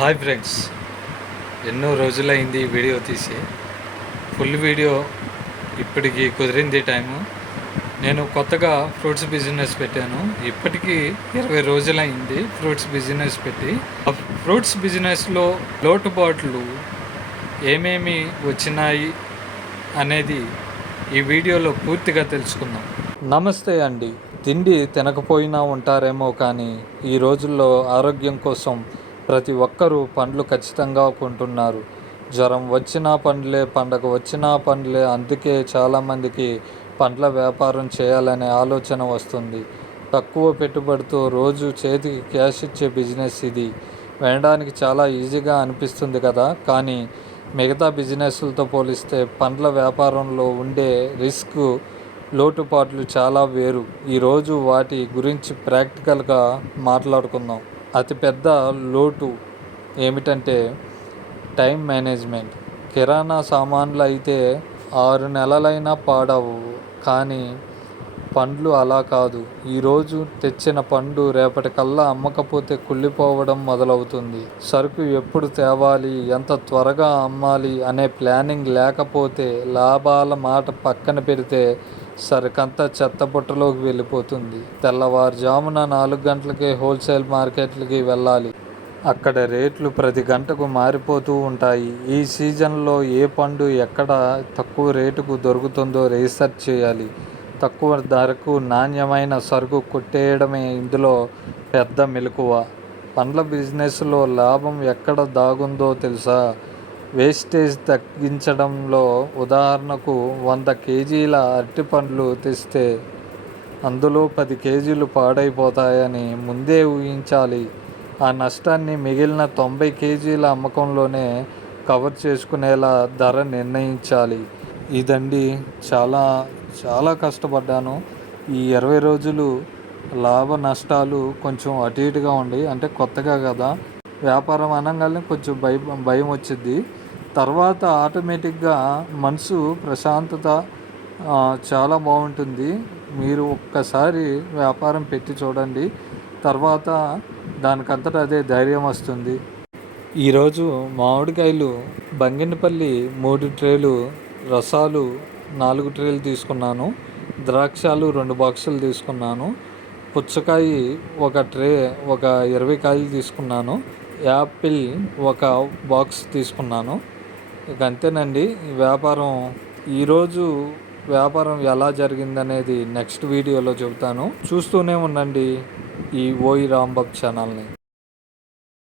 Hi friends, ఎన్నో రోజులైంది ఈ వీడియో తీసి. ఫుల్ వీడియో ఇప్పటికి కుదిరింది టైము. నేను కొత్తగా ఫ్రూట్స్ బిజినెస్ పెట్టాను. ఇప్పటికీ 20 రోజులైంది ఫ్రూట్స్ బిజినెస్ పెట్టి. ఆ ఫ్రూట్స్ బిజినెస్లో లోటుపాట్లు ఏమేమి వచ్చినాయి అనేది ఈ వీడియోలో పూర్తిగా తెలుసుకుందాం. నమస్తే అండి. తిండి తినకపోయినా ఉంటారేమో, కానీ ఈ రోజుల్లో ఆరోగ్యం కోసం ప్రతి ఒక్కరూ పండ్లు ఖచ్చితంగా కొంటున్నారు. జ్వరం వచ్చినా పండ్లే, పండగ వచ్చినా పండ్లే. అందుకే చాలామందికి పండ్ల వ్యాపారం చేయాలనే ఆలోచన వస్తుంది. తక్కువ పెట్టుబడితో రోజు చేతికి క్యాష్ ఇచ్చే బిజినెస్ ఇది. వినడానికి చాలా ఈజీగా అనిపిస్తుంది కదా, కానీ మిగతా బిజినెస్లతో పోలిస్తే పండ్ల వ్యాపారంలో ఉండే రిస్క్, లోటుపాట్లు చాలా వేరు. ఈరోజు వాటి గురించి ప్రాక్టికల్గా మాట్లాడుకుందాం. అతిపెద్ద లోటు ఏమిటంటే టైం మేనేజ్మెంట్. కిరాణా సామాన్లు అయితే 6 నెలలైనా పాడవు, కానీ పండ్లు అలా కాదు. ఈరోజు తెచ్చిన పండు రేపటికల్లా అమ్మకపోతే కుళ్ళిపోవడం మొదలవుతుంది. సరుకు ఎప్పుడు తేవాలి, ఎంత త్వరగా అమ్మాలి అనే ప్లానింగ్ లేకపోతే లాభాల మాట పక్కన పెడితే సరుకంతా చెత్తబుట్టలోకి వెళ్ళిపోతుంది. తెల్లవారుజామున 4 గంటలకే హోల్సేల్ మార్కెట్లకి వెళ్ళాలి. అక్కడ రేట్లు ప్రతి గంటకు మారిపోతూ ఉంటాయి. ఈ సీజన్లో ఏ పండు ఎక్కడ తక్కువ రేటుకు దొరుకుతుందో రీసెర్చ్ చేయాలి. తక్కువ ధరకు నాణ్యమైన సరుకు కొట్టేయడమే ఇందులో పెద్ద మెలకువ. పండ్ల బిజినెస్లో లాభం ఎక్కడ దాగుందో తెలుసా? వేస్టేజ్ తగ్గించడంలో. ఉదాహరణకు 100 కేజీల అరటిపండ్లు తెస్తే అందులో 10 కేజీలు పాడైపోతాయని ముందే ఊహించాలి. ఆ నష్టాన్ని మిగిలిన 90 కేజీల అమ్మకంలోనే కవర్ చేసుకునేలా ధర నిర్ణయించాలి. ఇదండి, చాలా చాలా కష్టపడ్డాను. ఈ 20 రోజులు లాభ నష్టాలు కొంచెం అటు ఇటుగా ఉండి, అంటే కొత్తగా కదా, వ్యాపారం అనగానే కొంచెం భయం వచ్చింది. తర్వాత ఆటోమేటిక్గా మనసు ప్రశాంతత చాలా బాగుంటుంది. మీరు ఒక్కసారి వ్యాపారం పెట్టి చూడండి, తర్వాత దానికంతటా అదే ధైర్యం వస్తుంది. ఈరోజు మామిడికాయలు బంగినపల్లి 3 ట్రేలు, రసాలు 4 ట్రేలు తీసుకున్నాను. ద్రాక్షాలు 2 బాక్సులు తీసుకున్నాను. పుచ్చకాయ ఒక ట్రే, ఒక 20 కాయలు తీసుకున్నాను. యాపిల్ ఒక బాక్స్ తీసుకున్నాను. ఇక అంతేనండి. ఈరోజు వ్యాపారం ఎలా జరిగిందనేది నెక్స్ట్ వీడియోలో చెబుతాను. చూస్తూనే ఉండండి ఈ ఓయి రాంబాబు ఛానల్ని.